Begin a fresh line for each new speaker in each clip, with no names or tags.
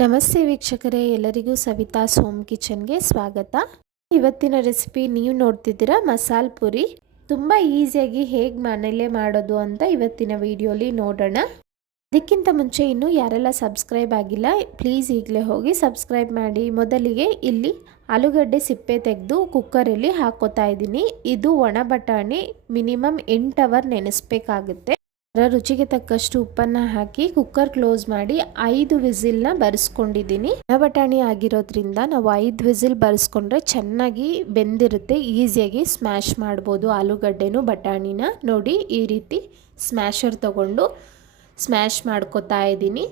ನಮಸ್ತೆ ವೀಕ್ಷಕರೇ, ಎಲ್ಲರಿಗೂ ಸವಿತಾ ಸೋಮ್ ಕಿಚನ್ಗೆ ಸ್ವಾಗತ. ಇವತ್ತಿನ ರೆಸಿಪಿ ನೀವು ನೋಡ್ತಿದ್ದೀರಾ ಮಸಾಲ ಪುರಿ. ತುಂಬ ಈಸಿಯಾಗಿ ಹೇಗೆ ಮನೇಲೇ ಮಾಡೋದು ಅಂತ ಇವತ್ತಿನ ವಿಡಿಯೋಲಿ ನೋಡೋಣ. ಅದಕ್ಕಿಂತ ಮುಂಚೆ ಇನ್ನೂ ಯಾರೆಲ್ಲ ಸಬ್ಸ್ಕ್ರೈಬ್ ಆಗಿಲ್ಲ, ಪ್ಲೀಸ್ ಈಗಲೇ ಹೋಗಿ ಸಬ್ಸ್ಕ್ರೈಬ್ ಮಾಡಿ. ಮೊದಲಿಗೆ ಇಲ್ಲಿ ಆಲೂಗಡ್ಡೆ ಸಿಪ್ಪೆ ತೆಗೆದು ಕುಕ್ಕರಲ್ಲಿ ಹಾಕೋತಾ ಇದ್ದೀನಿ. ಇದು ಒಣ ಬಟಾಣಿ ಮಿನಿಮಮ್ ಎಂಟು ಅವರ್ ನೆನೆಸ್ಬೇಕಾಗುತ್ತೆ. ರುಚಿಗೆ ತಕ್ಕಷ್ಟು ಉಪ್ಪನ್ನು ಹಾಕಿ ಕುಕ್ಕರ್ ಕ್ಲೋಸ್ ಮಾಡಿ ಐದು ವಿಸಿಲ್ನ ಬರೆಸ್ಕೊಂಡಿದ್ದೀನಿ. ಬಟಾಣಿ ಆಗಿರೋದ್ರಿಂದ ನಾವು ಐದು ವಿಸಿಲ್ ಬರೆಸ್ಕೊಂಡ್ರೆ ಚೆನ್ನಾಗಿ ಬೆಂದಿರುತ್ತೆ, ಈಸಿಯಾಗಿ ಸ್ಮ್ಯಾಶ್ ಮಾಡ್ಬೋದು. ಆಲೂಗಡ್ಡೆನೂ ಬಟಾಣಿನ ನೋಡಿ ಈ ರೀತಿ ಸ್ಮ್ಯಾಶರ್ ತಗೊಂಡು ಸ್ಮ್ಯಾಶ್ ಮಾಡ್ಕೋತಾ ಇದ್ದೀನಿ.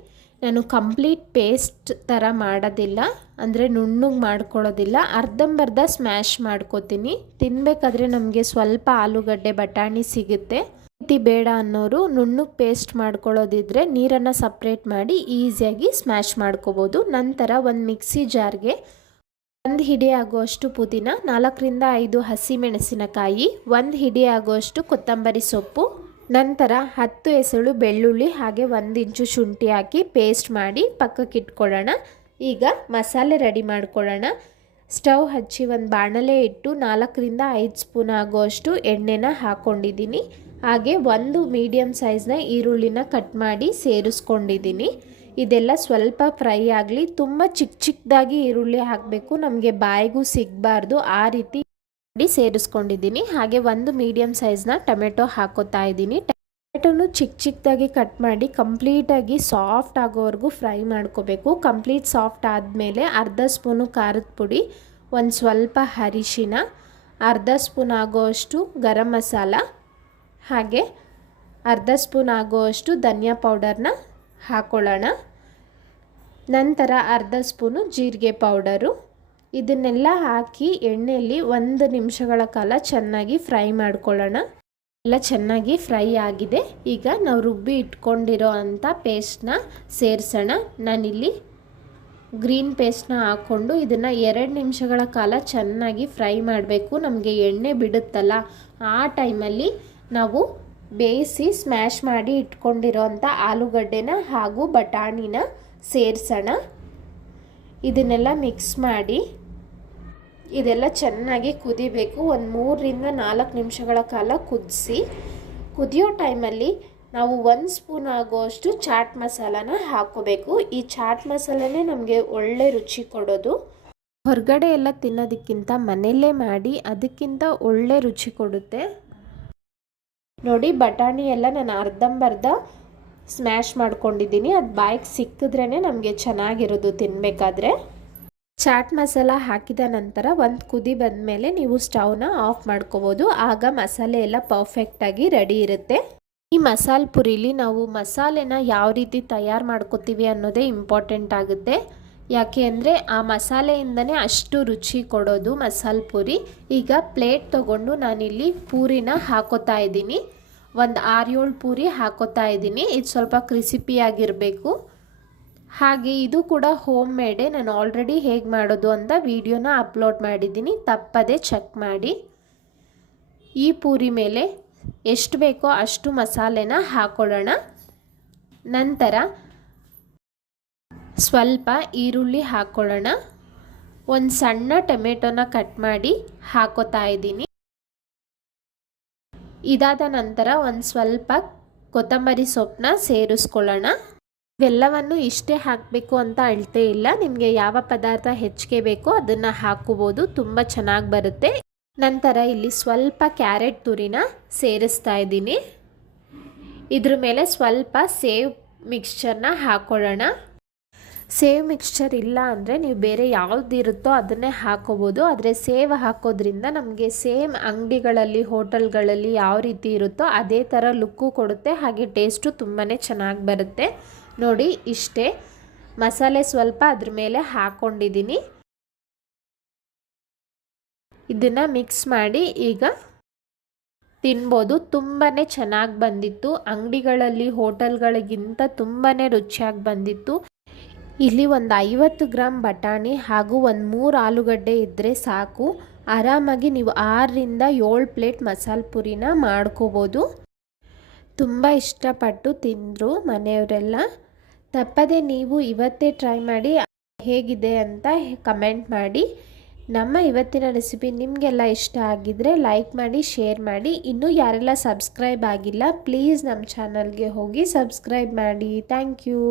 ನಾನು ಕಂಪ್ಲೀಟ್ ಪೇಸ್ಟ್ ಥರ ಮಾಡೋದಿಲ್ಲ, ಅಂದರೆ ನುಣ್ಣಗೆ ಮಾಡ್ಕೊಳ್ಳೋದಿಲ್ಲ, ಅರ್ಧಂಬರ್ಧ ಸ್ಮ್ಯಾಶ್ ಮಾಡ್ಕೋತೀನಿ. ತಿನ್ನಬೇಕಾದ್ರೆ ನಮಗೆ ಸ್ವಲ್ಪ ಆಲೂಗಡ್ಡೆ ಬಟಾಣಿ ಸಿಗುತ್ತೆ. ರೀತಿ ಬೇಡ ಅನ್ನೋರು ನುಣ್ಣಗೆ ಪೇಸ್ಟ್ ಮಾಡ್ಕೊಳ್ಳೋದಿದ್ರೆ ನೀರನ್ನು ಸಪ್ರೇಟ್ ಮಾಡಿ ಈಸಿಯಾಗಿ ಸ್ಮ್ಯಾಶ್ ಮಾಡ್ಕೋಬೋದು. ನಂತರ ಒಂದು ಮಿಕ್ಸಿ ಜಾರ್ಗೆ ಒಂದು ಹಿಡಿ ಆಗುವಷ್ಟು ಪುದೀನ, ನಾಲ್ಕರಿಂದ ಐದು ಹಸಿ ಮೆಣಸಿನಕಾಯಿ ಒಂದು ಹಿಡಿ ಆಗುವಷ್ಟು ಕೊತ್ತಂಬರಿ ಸೊಪ್ಪು, ನಂತರ ಹತ್ತು ಎಸಳು ಬೆಳ್ಳುಳ್ಳಿ ಹಾಗೆ ಒಂದು ಇಂಚು ಶುಂಠಿ ಹಾಕಿ ಪೇಸ್ಟ್ ಮಾಡಿ ಪಕ್ಕಕ್ಕೆ ಇಟ್ಕೊಳ್ಳೋಣ. ಈಗ ಮಸಾಲೆ ರೆಡಿ ಮಾಡ್ಕೊಳ್ಳೋಣ. ಸ್ಟವ್ ಹಚ್ಚಿ ಒಂದು ಬಾಣಲೆ ಇಟ್ಟು ನಾಲ್ಕರಿಂದ ಐದು ಸ್ಪೂನ್ ಆಗುವಷ್ಟು ಎಣ್ಣೆನ ಹಾಕ್ಕೊಂಡಿದ್ದೀನಿ ಹಾಗೆ ಒಂದು ಮೀಡಿಯಮ್ ಸೈಜ್ನ ಈರುಳ್ಳಿನ ಕಟ್ ಮಾಡಿ ಸೇರಿಸ್ಕೊಂಡಿದ್ದೀನಿ. ಇದೆಲ್ಲ ಸ್ವಲ್ಪ ಫ್ರೈ ಆಗಲಿ, ತುಂಬ ಚಿಕ್ಕ ಚಿಕ್ಕದಾಗಿ ಈರುಳ್ಳಿ ಹಾಕಬೇಕು. ನಮಗೆ ಬಾಯಿಗೂ ಸಿಗಬಾರ್ದು. ಆ ರೀತಿ ಮಾಡಿ ಸೇರಿಸ್ಕೊಂಡಿದ್ದೀನಿ. ಹಾಗೆ ಒಂದು ಮೀಡಿಯಮ್ ಸೈಜ್ನ ಟೊಮೆಟೊ ಹಾಕೋತಾ ಇದ್ದೀನಿ. ಟೊಮೆಟೊನು ಚಿಕ್ಕ ಚಿಕ್ಕದಾಗಿ ಕಟ್ ಮಾಡಿ ಕಂಪ್ಲೀಟಾಗಿ ಸಾಫ್ಟ್ ಆಗೋವರೆಗೂ ಫ್ರೈ ಮಾಡ್ಕೋಬೇಕು. ಕಂಪ್ಲೀಟ್ ಸಾಫ್ಟ್ ಆದಮೇಲೆ ಅರ್ಧ ಸ್ಪೂನು ಖಾರದ ಪುಡಿ, ಒಂದು ಸ್ವಲ್ಪ ಅರಿಶಿನ, ಅರ್ಧ ಸ್ಪೂನ್ ಆಗೋಷ್ಟು ಗರಂ ಮಸಾಲ ಹಾಗೆ ಅರ್ಧ ಸ್ಪೂನ್ ಆಗುವಷ್ಟು ಧನಿಯಾ ಪೌಡರ್ನ ಹಾಕೊಳ್ಳೋಣ. ನಂತರ ಅರ್ಧ ಸ್ಪೂನು ಜೀರಿಗೆ ಪೌಡರು. ಇದನ್ನೆಲ್ಲ ಹಾಕಿ ಎಣ್ಣೆಯಲ್ಲಿ ಒಂದು ನಿಮಿಷಗಳ ಕಾಲ ಚೆನ್ನಾಗಿ ಫ್ರೈ ಮಾಡ್ಕೊಳ್ಳೋಣ. ಎಲ್ಲ ಚೆನ್ನಾಗಿ ಫ್ರೈ ಆಗಿದೆ. ಈಗ ನಾವು ರುಬ್ಬಿ ಇಟ್ಕೊಂಡಿರೋ ಅಂಥ ಪೇಸ್ಟ್ನ ಸೇರಿಸೋಣ. ನಾನಿಲ್ಲಿ ಗ್ರೀನ್ ಪೇಸ್ಟ್ನ ಹಾಕ್ಕೊಂಡು ಇದನ್ನು ಎರಡು ನಿಮಿಷಗಳ ಕಾಲ ಚೆನ್ನಾಗಿ ಫ್ರೈ ಮಾಡಬೇಕು. ನಮಗೆ ಎಣ್ಣೆ ಬಿಡುತ್ತಲ್ಲ, ಆ ಟೈಮಲ್ಲಿ ನಾವು ಬೇಯಿಸಿ ಸ್ಮ್ಯಾಶ್ ಮಾಡಿ ಇಟ್ಕೊಂಡಿರೋಂಥ ಆಲೂಗಡ್ಡೆನ ಹಾಗೂ ಬಟಾಣಿನ ಸೇರಿಸೋಣ. ಇದನ್ನೆಲ್ಲ ಮಿಕ್ಸ್ ಮಾಡಿ. ಇದೆಲ್ಲ ಚೆನ್ನಾಗಿ ಕುದಿಬೇಕು. ಒಂದು ಮೂರರಿಂದ ನಾಲ್ಕು ನಿಮಿಷಗಳ ಕಾಲ ಕುದಿಸಿ. ಕುದಿಯೋ ಟೈಮಲ್ಲಿ ನಾವು ಒಂದು ಸ್ಪೂನ್ ಆಗೋಷ್ಟು ಚಾಟ್ ಮಸಾಲಾನ ಹಾಕೋಬೇಕು. ಈ ಚಾಟ್ ಮಸಾಲನೇ ನಮಗೆ ಒಳ್ಳೆ ರುಚಿ ಕೊಡೋದು. ಹೊರಗಡೆ ಎಲ್ಲ ತಿನ್ನೋದಕ್ಕಿಂತ ಮನೆಯಲ್ಲೇ ಮಾಡಿ ಅದಕ್ಕಿಂತ ಒಳ್ಳೆ ರುಚಿ ಕೊಡುತ್ತೆ. ನೋಡಿ, ಬಟಾಣಿ ಎಲ್ಲ ನಾನು ಅರ್ಧಂಬರ್ಧ ಸ್ಮ್ಯಾಶ್ ಮಾಡ್ಕೊಂಡಿದ್ದೀನಿ. ಅದು ಬಾಯಿಗೆ ಸಿಕ್ಕಿದ್ರೇ ನಮಗೆ ಚೆನ್ನಾಗಿರೋದು ತಿನ್ನಬೇಕಾದ್ರೆ ಚಾಟ್ ಮಸಾಲ ಹಾಕಿದ ನಂತರ ಒಂದು ಕುದಿ ಬಂದಮೇಲೆ ನೀವು ಸ್ಟವ್ನ ಆಫ್ ಮಾಡ್ಕೋಬೋದು. ಆಗ ಮಸಾಲೆ ಎಲ್ಲ ಪರ್ಫೆಕ್ಟಾಗಿ ರೆಡಿ ಇರುತ್ತೆ. ಈ ಮಸಾಲ ಪುರಿಲಿ ನಾವು ಮಸಾಲೆನ ಯಾವ ರೀತಿ ತಯಾರು ಮಾಡ್ಕೋತೀವಿ ಅನ್ನೋದೇ ಇಂಪಾರ್ಟೆಂಟ್ ಆಗುತ್ತೆ. ಯಾಕೆ ಅಂದರೆ ಆ ಮಸಾಲೆಯಿಂದನೇ ಅಷ್ಟು ರುಚಿ ಕೊಡೋದು ಮಸಾಲ ಪೂರಿ. ಈಗ ಪ್ಲೇಟ್ ತೊಗೊಂಡು ನಾನಿಲ್ಲಿ ಪೂರಿನ ಹಾಕೋತಾ ಇದ್ದೀನಿ. ಒಂದು ಆರು ಏಳು ಪೂರಿ ಹಾಕೋತಾ ಇದ್ದೀನಿ. ಇದು ಸ್ವಲ್ಪ ಕ್ರಿಸಿಪಿಯಾಗಿರಬೇಕು ಹಾಗೆ ಇದು ಕೂಡ ಹೋಮ್ ಮೇಡೇ. ನಾನು ಆಲ್ರೆಡಿ ಹೇಗೆ ಮಾಡೋದು ಅಂತ ವಿಡಿಯೋನ ಅಪ್ಲೋಡ್ ಮಾಡಿದ್ದೀನಿ. ತಪ್ಪದೇ ಚೆಕ್ ಮಾಡಿ. ಈ ಪೂರಿ ಮೇಲೆ ಎಷ್ಟು ಬೇಕೋ ಅಷ್ಟು ಮಸಾಲೆನ ಹಾಕೊಳ್ಳೋಣ. ನಂತರ ಸ್ವಲ್ಪ ಈರುಳ್ಳಿ ಹಾಕ್ಕೊಳ್ಳೋಣ ಒಂದು ಸಣ್ಣ ಟೊಮೆಟೊನ ಕಟ್ ಮಾಡಿ ಹಾಕೋತಾ ಇದ್ದೀನಿ. ಇದಾದ ನಂತರ ಒಂದು ಸ್ವಲ್ಪ ಕೊತ್ತಂಬರಿ ಸೊಪ್ಪನ್ನ ಸೇರಿಸ್ಕೊಳ್ಳೋಣ. ಇವೆಲ್ಲವನ್ನು ಇಷ್ಟೇ ಹಾಕಬೇಕು ಅಂತ ಅಳತೆ ಇಲ್ಲ. ನಿಮಗೆ ಯಾವ ಪದಾರ್ಥ ಹೆಚ್ಚಿಗೆ ಬೇಕೋ ಅದನ್ನು ಹಾಕೋಬೋದು. ತುಂಬ ಚೆನ್ನಾಗಿ ಬರುತ್ತೆ. ನಂತರ ಇಲ್ಲಿ ಸ್ವಲ್ಪ ಕ್ಯಾರೆಟ್ ತುರಿನ ಸೇರಿಸ್ತಾ ಇದ್ದೀನಿ. ಇದ್ರ ಮೇಲೆ ಸ್ವಲ್ಪ ಸೇವ್ ಮಿಕ್ಸ್ಚರ್ನ ಹಾಕೊಳ್ಳೋಣ. ಸೇವ್ ಮಿಕ್ಸ್ಚರ್ ಇಲ್ಲ ಅಂದರೆ ನೀವು ಬೇರೆ ಯಾವುದಿರುತ್ತೋ ಅದನ್ನೇ ಹಾಕೋಬೋದು. ಆದರೆ ಸೇವ್ ಹಾಕೋದ್ರಿಂದ ನಮಗೆ ಸೇಮ್ ಅಂಗಡಿಗಳಲ್ಲಿ, ಹೋಟೆಲ್ಗಳಲ್ಲಿ ಯಾವ ರೀತಿ ಇರುತ್ತೋ ಅದೇ ಥರ ಲುಕ್ಕು ಕೊಡುತ್ತೆ. ಹಾಗೆ ಟೇಸ್ಟು ತುಂಬಾ ಚೆನ್ನಾಗಿ ಬರುತ್ತೆ. ನೋಡಿ, ಇಷ್ಟೇ. ಮಸಾಲೆ ಸ್ವಲ್ಪ ಅದ್ರ ಮೇಲೆ ಹಾಕ್ಕೊಂಡಿದ್ದೀನಿ ಇದನ್ನು ಮಿಕ್ಸ್ ಮಾಡಿ ಈಗ ತಿನ್ಬೋದು. ತುಂಬಾ ಚೆನ್ನಾಗಿ ಬಂದಿತ್ತು. ಅಂಗಡಿಗಳಲ್ಲಿ, ಹೋಟೆಲ್ಗಳಿಗಿಂತ ತುಂಬಾ ರುಚಿಯಾಗಿ ಬಂದಿತ್ತು. ಇಲ್ಲಿ ಒಂದು ಐವತ್ತು ಗ್ರಾಮ್ ಬಟಾಣಿ ಹಾಗೂ ಒಂದು ಮೂರು ಆಲೂಗಡ್ಡೆ ಇದ್ದರೆ ಸಾಕು. ಆರಾಮಾಗಿ ನೀವು ಆರರಿಂದ ಏಳು ಪ್ಲೇಟ್ ಮಸಾಲೆ ಪುರಿನ ಮಾಡ್ಕೋಬೋದು. ತುಂಬ ಇಷ್ಟಪಟ್ಟು ತಿಂದರು ಮನೆಯವರೆಲ್ಲ. ತಪ್ಪದೆ ನೀವು ಇವತ್ತೇ ಟ್ರೈ ಮಾಡಿ ಹೇಗಿದೆ ಅಂತ ಕಮೆಂಟ್ ಮಾಡಿ. ನಮ್ಮ ಇವತ್ತಿನ ರೆಸಿಪಿ ನಿಮಗೆಲ್ಲ ಇಷ್ಟ ಆಗಿದ್ರೆ ಲೈಕ್ ಮಾಡಿ, ಶೇರ್ ಮಾಡಿ. ಇನ್ನೂ ಯಾರೆಲ್ಲ ಸಬ್ಸ್ಕ್ರೈಬ್ ಆಗಿಲ್ಲ, ಪ್ಲೀಸ್ ನಮ್ಮ ಚಾನಲ್ಗೆ ಹೋಗಿ ಸಬ್ಸ್ಕ್ರೈಬ್ ಮಾಡಿ. Thank you.